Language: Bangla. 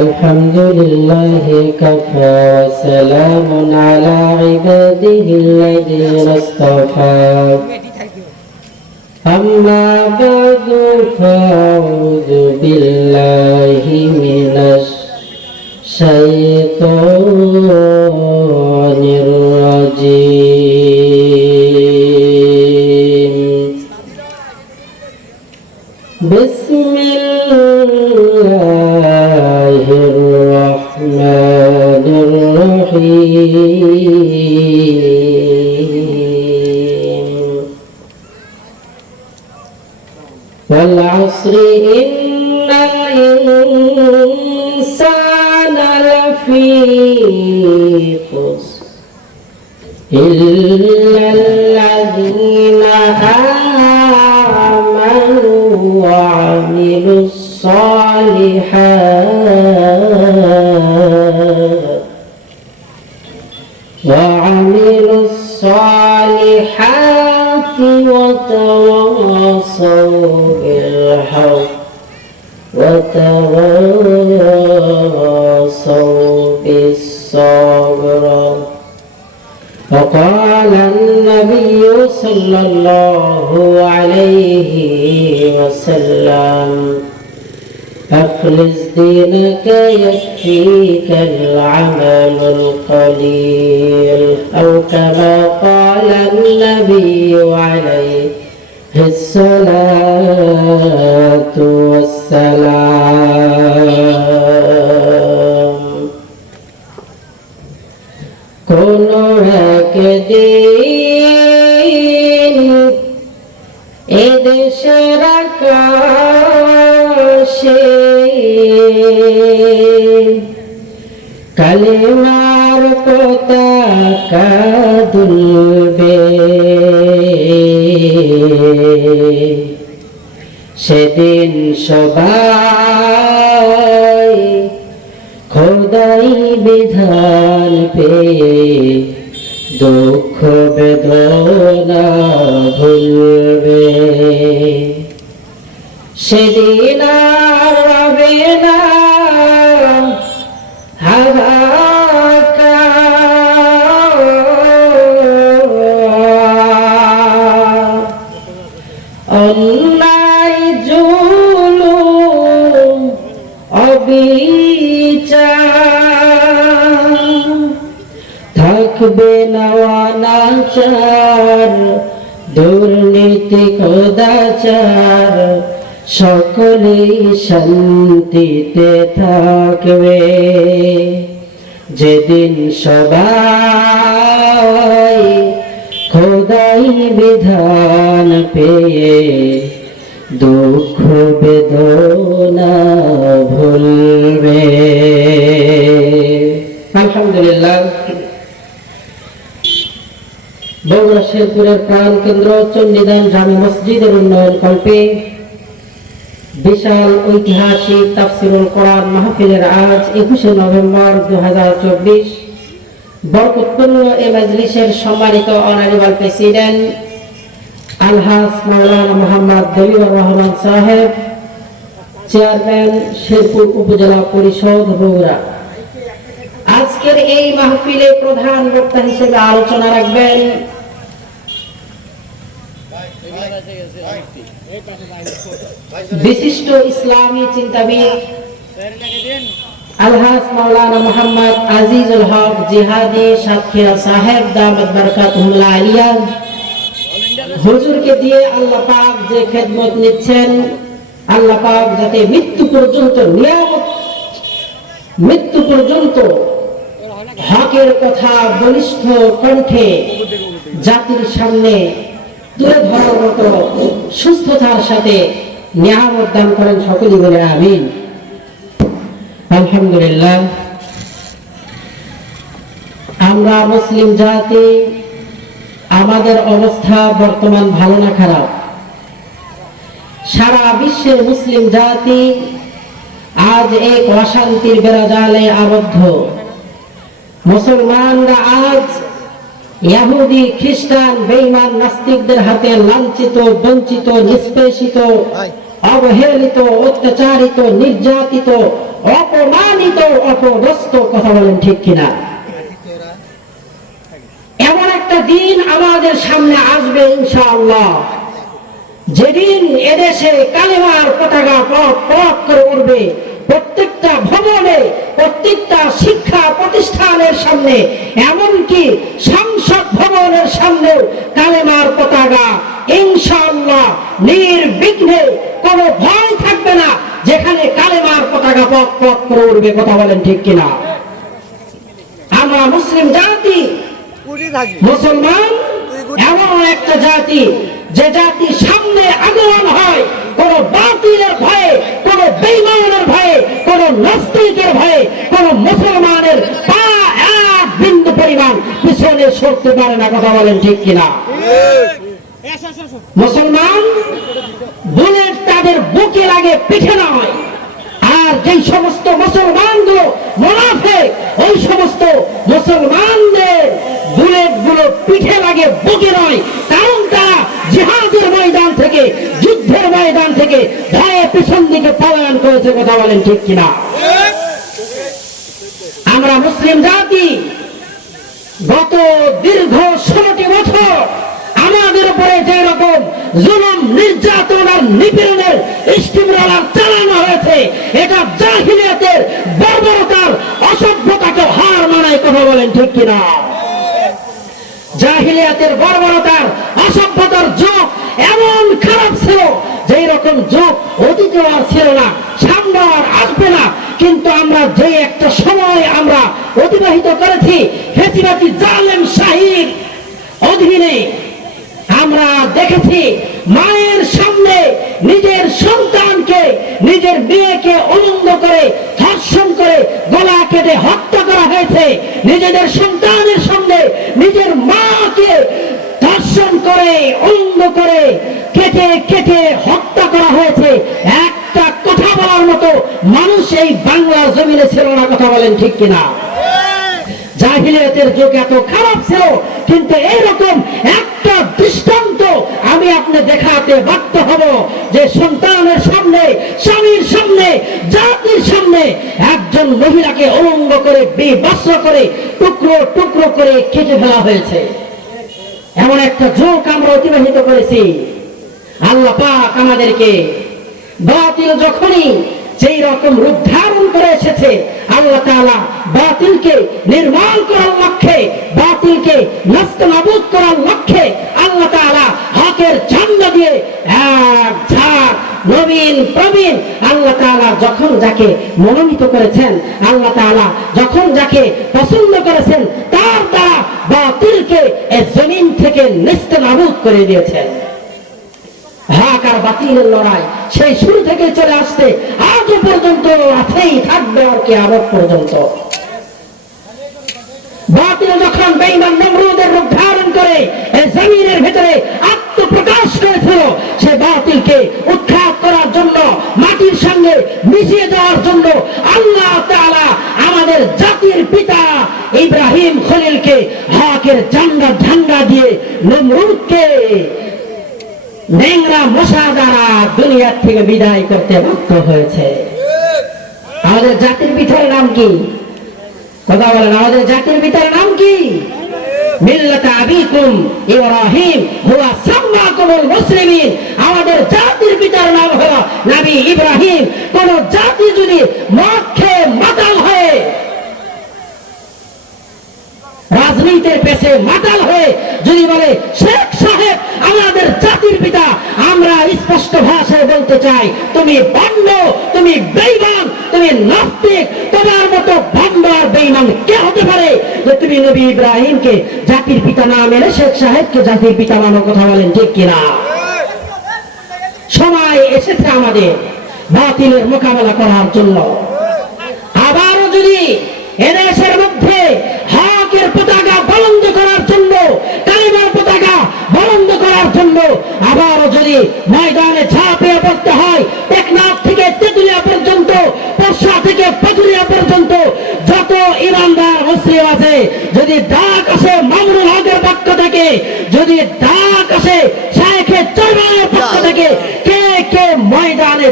الحمد لله كفى وسلام على عباده الذين اصطفى أما بعد فأعوذ بالله من الشيطان الرجيم بسم الله الرحمن الرحيم والعصر إن الإنسان لفي خسر إلا الذين آمنوا وعملوا الصالحات وتواصوا بالحق وتواصوا بالصبر. وقال النبي صلى الله عليه وسلم أخلص دينك يكفيك العمل القليل أو كما قال النبي عليه الصلاة والسلام কোনো একদিন এদেশের আকাশে কালেমার পতাকা দুলবে, সেদিন সবাই খোদাই বিধান পেয়ে দুঃখ বেদনা ভুলবে। সেদিন আর রবে না হাহাকার, অন্যায় জুলুম অবিচার, থাকবে না অনাচার দুর্নীতি কদাচার, সকলেই শান্তিতে থাকবে। যেদিন সবাই খোদাই বিধান পেয়ে দুঃখ বেদনা ভুলবে। আলহামদুলিল্লাহ, বগুড়া শেরপুরের প্রাণ কেন্দ্র চণ্ডীদান জামে মসজিদের উন্নয়ন কল্পে বিশাল ঐতিহাসিক তাফসিরুল কোরআন মাহফিলের আজ 21শে নভেম্বর 2024 বরকতপূর্ণ এই মজলিসের সম্মানিত অনারেবল প্রেসিডেন্ট আলহাজ মাওলানা মোহাম্মদ দলিলুর রহমান সাহেব, চেয়ারম্যান শেরপুর উপজেলা পরিষদ বগুড়া, আজকের এই মাহফিলে প্রধান বক্তা হিসেবে আলোচনা রাখবেন বিশিষ্ট ইসলামী চিন্তাবিদ আলহাজ মাওলানা মোহাম্মদ আজিজুল হক জিহাদি সাতক্ষীরা সাহেব দামাত বরকাতুহুল আলিয়া। হুজুরকে দিয়ে আল্লাহ পাক যে খেদমত নিচ্ছেন, আল্লাহ পাক যাতে মৃত্যু পর্যন্ত নিয়ামত, মৃত্যু পর্যন্ত হকের কথা বলিষ্ঠ কণ্ঠে জাতির সামনে তুলে ধরার মতো সুস্থতার সাথে নিয়ামত দান করেন, সকলেই বলে আমিন। আলহামদুলিল্লাহ, আমরা মুসলিম জাতি, আমাদের অবস্থা বর্তমান ভালো না খারাপ? সারা বিশ্বের মুসলিম জাতি আজ এক অশান্তির বেড়াজালে আবদ্ধ। মুসলমানরা আজ ইহুদি খ্রিস্টান বেঈমান নাস্তিকদের হাতে লাঞ্ছিত, বঞ্চিত, নিষ্পেষিত, অবহেলিত, অত্যাচারিত, নির্যাতিত, অপমানিত, অপদস্থ। কথা বলেন ঠিক কিনা? এমন একটা দিন আমাদের সামনে আসবে ইনশাআল্লাহ, যেদিন এদেশে কালেমার পতাকা পথ করে উঠবে। প্রত্যেকটা ভবনে, প্রত্যেকটা শিক্ষা প্রতিষ্ঠানের সামনে, এমনকি সংসদ ভবনের সামনেও কালেমার পতাকা ইনশাআল্লাহ নির্বিঘ্নে, কোনো ভয় থাকবে না, যেখানে কালেমার পতাকা পথ করে উঠবে। কথা বলেন ঠিক কিনা? আমরা মুসলিম জাতি, মুসলমান এমন একটা জাতি, যে জাতি সামনে আগমন হয় কোন বাতিলের ভয়ে, কোন বেঈমানের ভয়ে, কোন নাস্তিকের ভয়ে, কোন মুসলমানের পা এক বিন্দু পরিমাণ পিছনে সরতে পারে না। কথা বলেন ঠিক কিনা? মুসলমান বুলেট তাদের বুকে লাগে, পিঠে নয়। আর যেই সমস্ত মুসলমানগুলো মুনাফিক, ওই সমস্ত মুসলমানদের বুলেট গুলো পিঠে লাগে, বুকে নয়। কারণ তারা জিহাদের ময়দান থেকে, যুদ্ধের ময়দান থেকে ভয়ে পিছন দিকে পলায়ন করেছে। কথা বলেন ঠিক কিনা? আমরা মুসলিম জাতি গত দীর্ঘ 16টি বছর আমাদের উপরে যে রকম জুলুম, নির্যাতন আর নিপীড়নের স্টিমরোলার চালানো হয়েছে, এটা জাহিলিয়াতের বর্বরতার, অসভ্যতাকে হার মানায়। কথা বলেন ঠিক কিনা? জাহিলিয়াতের বর্বরতার, অসভ্যতার যুগ এমন খারাপ ছিল, যেই রকম যুগ অতীতে আর ছিল না, সামনে আর আসবে না। কিন্তু আমরা যে একটা সময় আমরা অতিবাহিত করেছি ফেসিবাদী জালেম শাহীর অধীনে, আমরা দেখেছি মায়ের সামনে নিজের সন্তানকে, নিজের মেয়েকে উলঙ্গ করে, ধর্ষণ করে, গলা কেটে হত্যা করা হয়েছে। নিজেদের সন্তানের সামনে নিজের মাকে ধর্ষণ করে, উলঙ্গ করে, কেটে কেটে হত্যা করা হয়েছে। একটা কথা বলার মতো মানুষ এই বাংলার জমিনে ছিল না। কথা বলেন ঠিক কিনা? জাহিলিয়াতের যুগ এত খারাপ ছিল, কিন্তু এইরকম একটা দৃষ্টান্ত আমি আপনি দেখাতে বাধ্য হব, যে সন্তানের সামনে, স্বামীর সামনে, জাতির সামনে একজন মহিলাকে উলঙ্গ করে, বিবস্ত্র করে, টুকরো টুকরো করে কেটে ফেলা হয়েছে। এমন একটা যুগ আমরা অতিবাহিত করেছি। আল্লাহ পাক আমাদেরকে বাতিল যখনই যেই রকম রূপ ধারণ করে এসেছে, আল্লাহ তাআলা বাতিলকে নির্মূল করার লক্ষ্যে, বাতিলকে নাস্তানাবুদ করার লক্ষ্যে আল্লাহ তাআলা হকের ঝান্ডা দিয়ে এক ঝাঁক নবীন প্রবীণ আল্লাহ তাআলা যখন যাকে মনোনীত করেছেন, আল্লাহ তাআলা যখন যাকে পছন্দ করেছেন, তার দ্বারা বাতিলকে এই জমিন থেকে নাস্তানাবুদ করে দিয়েছেন। হক আর বাতিলের লড়াই সেই শুরু থেকে চলে আসছে, আজও পর্যন্ত আছেই, থাকবে আর কিয়ামত পর্যন্ত। বাতিল যখন বেঈমান নমরুদের রূপ ধারণ করে এই জমিনের ভিতরে আত্মপ্রকাশ করেছিল, সে বাতিলকে উৎখাত করার জন্য, মাটির সঙ্গে মিশিয়ে দেওয়ার জন্য আল্লাহ তাআলা আমাদের জাতির পিতা ইব্রাহিম খলিলকে হকের ঝান্ডা দিয়ে নমরুদকে নেংরা মশা দ্বারা দুনিয়ার থেকে বিদায় করতে বাধ্য হয়েছে। আমাদের জাতির পিতার নাম কি? কথা বলেন, আমাদের জাতির পিতার নাম কি? মিল্লাত আবিকুম ইব্রাহিম হুয়া সাম্মাকুমুল মুসলিমিন। আমাদের জাতির পিতার নাম হলো নবী ইব্রাহিম। কোন জাতি যদি মদ খেয়ে মাতাল হয়ে, রাজনীতির পেছে মাতাল হয়ে যদি বলে শেখ সাহেব আমাদের জাতির পিতা, আমরা স্পষ্ট ভাষায় বলতে চাই, তুমি ভণ্ড, তুমি বেঈমান, তুমি নাস্তিক। তোমার মতো ভণ্ড আর বেঈমান কে হতে পারে যে তুমি নবী ইব্রাহিমকে জাতির পিতা না মেনে শেখ সাহেবকে জাতির পিতা মানো? কথা বলেন ঠিক কিনা? সময় এসেছে আমাদের বাতিলের মোকাবেলা করার জন্য। আবারও যদি এদেশের মধ্যে হকের পতাকা বলন্দ করার জন্য, কালিমার পতাকা বলন্দ করার জন্য আবারও যদি ময়দানে ঝাঁপিয়ে পড়তে হয়, টেকনাফ থেকে তেতুলিয়া পর্যন্ত, পরশা থেকে পাথুরিয়া পর্যন্ত যত ইমানদার মুসলিম আছে, যদি ডাক আসে মামুনুল হকের পক্ষ থেকে, যদি ডাক আসে শাইখে চরমানের পক্ষ থেকে, কে কে ময়দানে